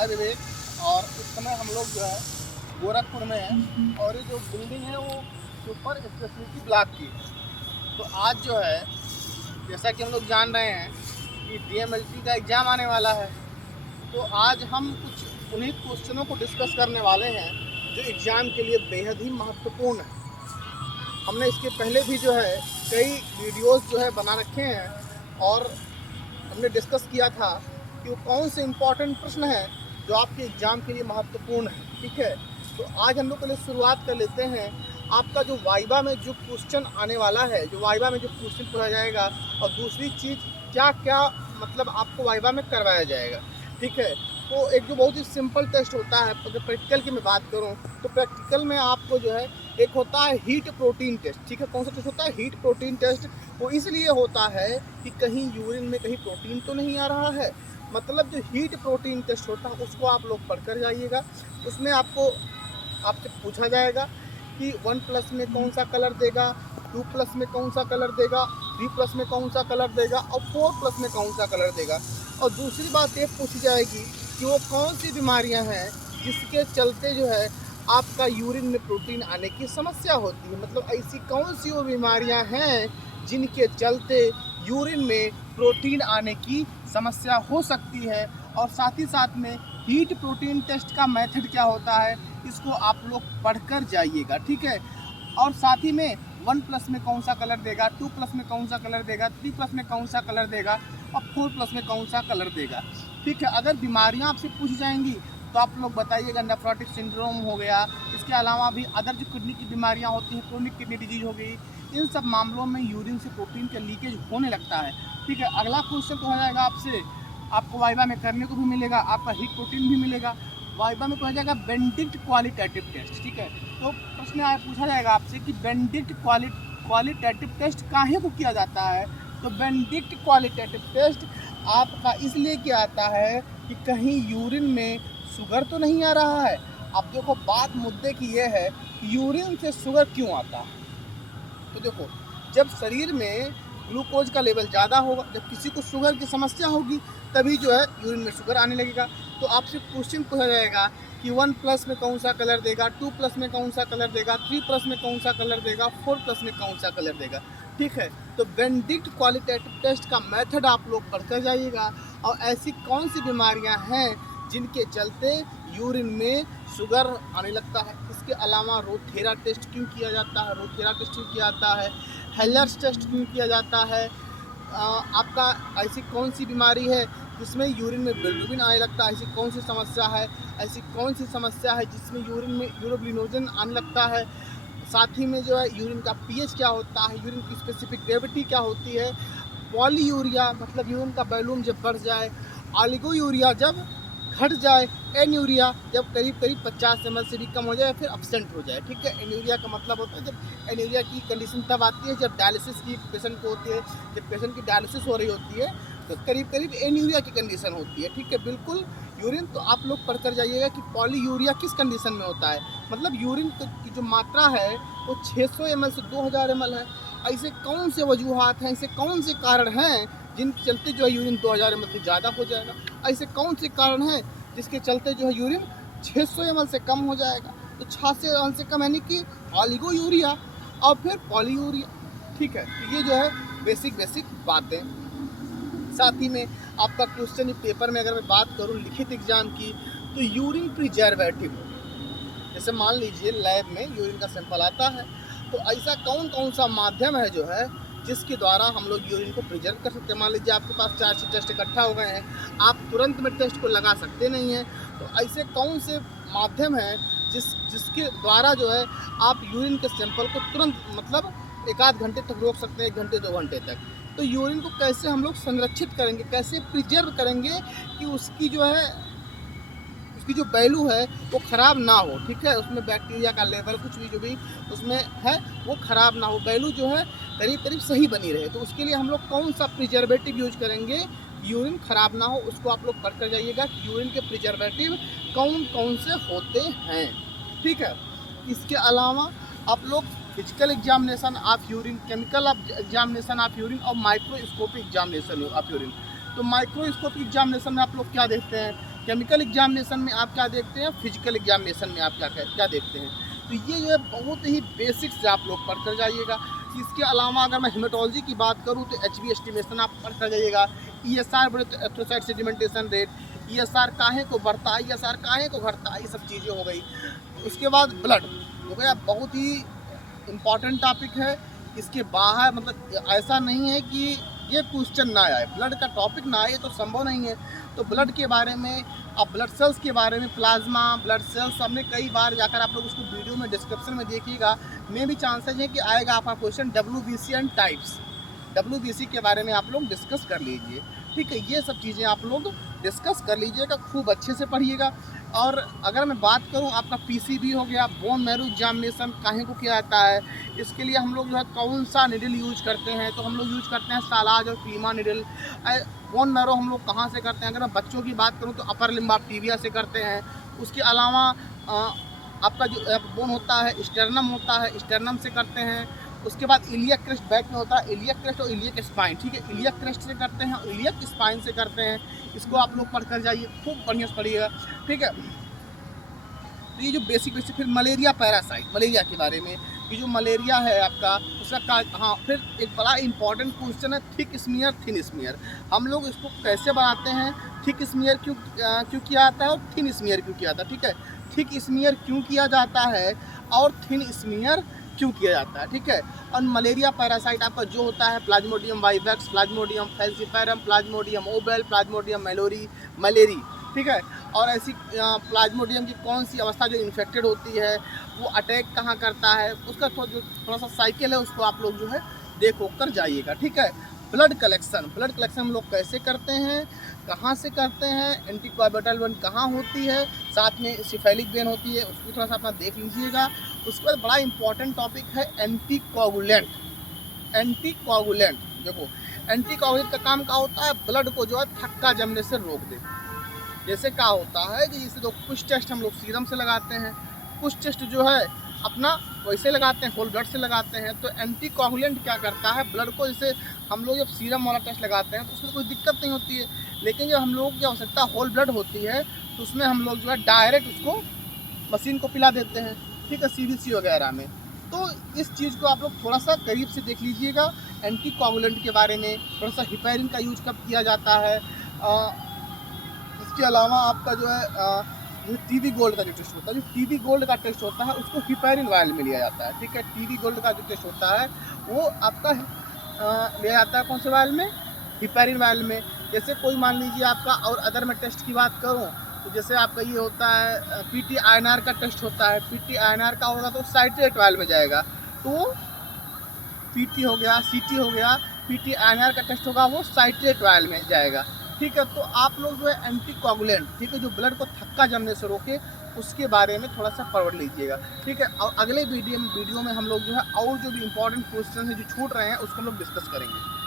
मैं विवेक। और इस समय हम लोग जो है गोरखपुर में हैं और ये जो बिल्डिंग है वो सुपर स्पेशलिटी ब्लॉक की है। तो आज जो है जैसा कि हम लोग जान रहे हैं कि DMLT का एग्ज़ाम आने वाला है, तो आज हम कुछ उन्हीं क्वेश्चनों को डिस्कस करने वाले हैं जो एग्ज़ाम के लिए बेहद ही महत्वपूर्ण है। हमने इसके पहले भी जो है कई वीडियोस जो है बना रखे हैं और हमने डिस्कस किया था कि वो कौन से इम्पोर्टेंट प्रश्न हैं जो आपके एग्ज़ाम के लिए महत्वपूर्ण है। ठीक है, तो आज हम लोग पहले शुरुआत कर लेते हैं। आपका जो वाइवा में जो क्वेश्चन आने वाला है, जो वाइवा में जो क्वेश्चन पूछा जाएगा, और दूसरी चीज़ क्या क्या मतलब आपको वाइवा में करवाया जाएगा। ठीक है, तो एक जो बहुत ही सिंपल टेस्ट होता है, अगर प्रैक्टिकल की मैं बात करूं तो प्रैक्टिकल में आपको जो है एक होता है हीट प्रोटीन टेस्ट। ठीक है, कौन सा टेस्ट होता है? Heat protein test. वो इसलिए होता है कि कहीं यूरिन में कहीं प्रोटीन तो नहीं आ रहा है, मतलब जो हीट प्रोटीन टेस्ट होता है उसको आप लोग पढ़ कर जाइएगा। उसमें आपसे पूछा जाएगा कि 1+ में कौन सा कलर देगा, 2+ में कौन सा कलर देगा, 3+ में कौन सा कलर देगा और 4+ में कौन सा कलर देगा। और दूसरी बात ये पूछी जाएगी कि वो कौन सी बीमारियां हैं जिसके चलते जो है आपका यूरिन में प्रोटीन आने की समस्या होती है। मतलब ऐसी कौन सी वो बीमारियां हैं जिनके चलते यूरिन में प्रोटीन आने की समस्या हो सकती है। और साथ ही साथ में हीट प्रोटीन टेस्ट का मेथड क्या होता है, इसको आप लोग पढ़कर जाइएगा। ठीक है, और साथ ही में 1+ में कौन सा कलर देगा, 2+ में कौन सा कलर देगा, 3+ में कौन सा कलर देगा और 4+ में कौन सा कलर देगा। ठीक है, अगर बीमारियां आपसे पूछ जाएंगी तो आप लोग बताइएगा नेफ्रोटिक सिंड्रोम हो गया, इसके अलावा भी अदर जो किडनी की बीमारियां होती हैं, क्रोनिक किडनी डिजीज हो गई, इन सब मामलों में यूरिन से प्रोटीन का लीकेज होने लगता है। ठीक है, अगला क्वेश्चन तो हो जाएगा आपसे, आपको वाइवा में करने को भी मिलेगा, आपका हीट प्रोटीन भी मिलेगा। वाइवा में कहा जाएगा बेनेडिक्ट क्वालिटेटिव टेस्ट। ठीक है, तो प्रश्न पूछा जाएगा आपसे कि बेनेडिक्ट क्वालिटेटिव टेस्ट काहे को किया जाता है। तो बेनेडिक्ट क्वालिटेटिव टेस्ट आपका इसलिए किया जाता है कि कहीं यूरिन में शुगर तो नहीं आ रहा है। अब देखो बात मुद्दे की यह है कि यूरिन से शुगर क्यों आता है। तो देखो, जब शरीर में ग्लूकोज का लेवल ज़्यादा होगा, जब किसी को शुगर की समस्या होगी तभी जो है यूरिन में शुगर आने लगेगा। तो आपसे क्वेश्चन पूछा जाएगा कि 1+ में कौन सा कलर देगा, 2+ में कौन सा कलर देगा, 3+ में कौन सा कलर देगा, 4+ में कौन सा कलर देगा। ठीक है, तो बेनेडिक्ट क्वालिटेटिव टेस्ट का मेथड आप लोग पढ़कर जाइएगा। और ऐसी कौन सी बीमारियां हैं जिनके चलते यूरिन में शुगर आने लगता है। इसके अलावा रोथेरा टेस्ट क्यों किया जाता है, रोथेरा टेस्ट क्यों किया जाता है, हेलर्स टेस्ट क्यों किया जाता है, आपका ऐसी कौन सी बीमारी है जिसमें यूरिन में बिलिरुबिन आने लगता है, ऐसी कौन सी समस्या है, ऐसी कौन सी समस्या है जिसमें यूरिन में यूरोबिलिनोजन आने लगता है। साथ ही में जो है यूरिन का pH क्या होता है, यूरिन की स्पेसिफिक ग्रेविटी क्या होती है, पॉलीयूरिया मतलब यूरिन का वॉल्यूम जब बढ़ जाए, ऑलिगोयूरिया जब घट जाए, एन्यूरिया जब करीब करीब 50 ml से भी कम हो जाए, फिर अब्सेंट हो जाए। ठीक है, एन्यूरिया का मतलब होता है जब एन्यूरिया की कंडीशन तब आती है जब डायलिसिस की पेशेंट को होती है, जब पेशेंट की डायलिसिस हो रही होती है तो करीब करीब एन्यूरिया की कंडीशन होती है। ठीक है, बिल्कुल यूरिन तो आप लोग पढ़कर जाइएगा कि पॉलीयूरिया किस कंडीशन में होता है। मतलब यूरिन की जो मात्रा है वो 600 ml से 2000 ml है। ऐसे कौन से वजूहात हैं, ऐसे कौन से कारण हैं जिनके चलते जो है यूरिन 2000 ml से ज़्यादा हो जाएगा। ऐसे कौन से कारण हैं जिसके चलते जो है यूरिन 600 ml से कम हो जाएगा। तो 600 ml से कम यानी कि ऑलिगोयूरिया और फिर पॉलीयूरिया। ठीक है, तो ये जो है बेसिक बातें। साथ ही में आपका क्वेश्चन पेपर में अगर मैं बात करूँ लिखित एग्जाम की, तो यूरिन प्रिजर्वेटिव, जैसे मान लीजिए लैब में यूरिन का सैंपल आता है, तो ऐसा कौन कौन सा माध्यम है जो है जिसके द्वारा हम लोग यूरिन को प्रिजर्व कर सकते हैं। मान लीजिए आपके पास 4 टेस्ट इकट्ठा हो गए हैं, आप तुरंत में टेस्ट को लगा सकते नहीं हैं, तो ऐसे कौन से माध्यम हैं जिसके द्वारा जो है आप यूरिन के सैंपल को तुरंत मतलब 1 आध घंटे तक रोक सकते हैं, 1 घंटे 2 घंटे तक। तो यूरिन को कैसे हम लोग संरक्षित करेंगे, कैसे प्रिजर्व करेंगे कि उसकी जो वैल्यू है वो ख़राब ना हो। ठीक है, उसमें बैक्टीरिया का लेवल कुछ भी जो भी उसमें है वो ख़राब ना हो, वैल्यू जो है करीब करीब सही बनी रहे। तो उसके लिए हम लोग कौन सा प्रिजर्वेटिव यूज करेंगे, यूरिन ख़राब ना हो, उसको आप लोग पढ़ कर जाइएगा कि यूरिन के प्रिजर्वेटिव कौन कौन से होते हैं। ठीक है, इसके अलावा आप लोग physical examination of urine, chemical examination of urine और माइक्रोस्कोपिक एग्जामिनेशन ऑफ यूरिन। तो माइक्रोस्कोपिक एग्जामिनेशन में आप लोग क्या देखते हैं, केमिकल एग्जामिनेशन में आप क्या देखते हैं, फिजिकल एग्जामिनेशन में आप क्या देखते हैं। तो ये जो है बहुत ही बेसिक से आप लोग पढ़ कर जाइएगा। इसके अलावा अगर मैं हेमेटोलॉजी की बात करूँ तो HB एस्टिमेशन आप पढ़ कर जाइएगा। ESR बोले तो एरिथ्रोसाइट सेडिमेंटेशन रेट, ESR काहे को बढ़ता है, ESR काहे को घटता है, ये सब चीज़ें हो गई। उसके बाद ब्लड हो गया, बहुत ही इम्पॉर्टेंट टॉपिक है। इसके बाहर मतलब ऐसा नहीं है कि ये क्वेश्चन ना आए, ब्लड का टॉपिक ना आए तो संभव नहीं है। तो ब्लड के बारे में, अब ब्लड सेल्स के बारे में, प्लाज्मा ब्लड सेल्स हमने कई बार जाकर आप लोग उसको वीडियो में डिस्क्रिप्शन में देखिएगा, में भी चांसेज है कि आएगा आपका question WBC and types. WBC के बारे में आप लोग डिस्कस कर लीजिए, ठीक है। ये सब चीज़ें आप लोग डिस्कस कर लीजिएगा, खूब अच्छे से पढ़िएगा। और अगर मैं बात करूं आपका PCB हो गया, बोन मैरो एग्जामिनेशन काहे को किया जाता है, इसके लिए हम लोग जो है कौन सा निडल यूज करते हैं, तो हम लोग यूज करते हैं सालाज और क्लीमा निडल। बोन मैरो हम लोग कहाँ से करते हैं, अगर मैं बच्चों की बात करूँ तो अपर लिम्ब ऑफ टिबिया से करते हैं। उसके अलावा आपका जो बोन होता है स्टर्नम होता है, स्टर्नम से करते हैं। उसके बाद इलियक क्रेस्ट बैक में होता है, इलियक क्रेस्ट और इलियक स्पाइन, ठीक है। इलियक क्रेस्ट से करते हैं और इलियक स्पाइन से करते हैं। इसको आप लोग पढ़ कर जाइए, खूब बढ़िया से पढ़िएगा, ठीक है। तो ये जो बेसिक फिर मलेरिया पैरासाइट, मलेरिया के बारे में, ये जो मलेरिया है आपका उसका हाँ, फिर एक बड़ा इंपॉर्टेंट क्वेश्चन है थिक स्मीयर थिन स्मीयर। हम लोग इसको कैसे बनाते हैं, थिक स्मीयर क्यों किया जाता है और थिन स्मीयर क्यों किया जाता है, ठीक है। थिक स्मीयर क्यों किया जाता है और थिन स्मीयर क्यों किया जाता है, ठीक है। और मलेरिया पैरासाइट आपका जो होता है Plasmodium vivax, Plasmodium falciparum, Plasmodium ovale, Plasmodium malariae, ठीक है। और ऐसी प्लाज्मोडियम की कौन सी अवस्था जो इन्फेक्टेड होती है, वो अटैक कहाँ करता है, उसका थोड़ा सा साइकिल है, उसको आप लोग जो है देखो कर जाइएगा, ठीक है। ब्लड कलेक्शन हम लोग कैसे करते हैं, कहाँ से करते हैं, एंटीकोएगुलेंट वेन कहाँ होती है, साथ में सिफेलिक वेन होती है, उसको थोड़ा सा अपना देख लीजिएगा। उसके बाद बड़ा इंपॉर्टेंट टॉपिक है एंटीकोएगुलेंट। देखो एंटीकोएगुलेंट का काम क्या होता है, ब्लड को जो है थक्का जमने से रोक दे। जैसे क्या होता है कि जैसे तो कुछ टेस्ट हम लोग सीरम से लगाते हैं, कुछ टेस्ट जो है अपना वैसे लगाते हैं, होल ब्लड से लगाते हैं। तो एंटीकोएगुलेंट क्या करता है, ब्लड को, जैसे हम लोग जब सीरम वाला टेस्ट लगाते हैं तो उसमें कोई दिक्कत नहीं होती है, लेकिन जब हम लोग की आवश्यकता होल ब्लड होती है तो उसमें हम लोग जो है डायरेक्ट उसको मशीन को पिला देते हैं, ठीक है, CBC वगैरह में। तो इस चीज़ को आप लोग थोड़ा सा करीब से देख लीजिएगा। एंटीकोएगुलेंट के बारे में थोड़ा सा हिपैरिन का यूज कब किया जाता है। इसके अलावा आपका जो है TB गोल्ड का जो टेस्ट होता है, जो TB गोल्ड का टेस्ट होता है उसको हिपैरिन वायल में लिया जाता है, ठीक है। TB गोल्ड का जो टेस्ट होता है वो आपका लिया जाता है कौन से वायल में, हिपैरिन वायल में। जैसे कोई मान लीजिए आपका, और अदर मैं टेस्ट की बात करूँ तो जैसे आपका ये होता है PT INR का टेस्ट होता है। PT INR का होगा तो साइट्रेट वायल में जाएगा, तो PT हो गया, CT हो गया, PT INR का टेस्ट होगा वो साइट्रेट वायल में जाएगा, ठीक है। तो आप लोग जो है एंटीकोएगुलेंट, ठीक है, जो ब्लड को थक्का जमने से रोके, उसके बारे में थोड़ा सा पढ़ लीजिएगा, ठीक है। और अगले वीडियो में हम लोग जो है और जो भी इंपॉर्टेंट क्वेश्चन है जो छूट रहे हैं उसको हम लोग डिस्कस करेंगे।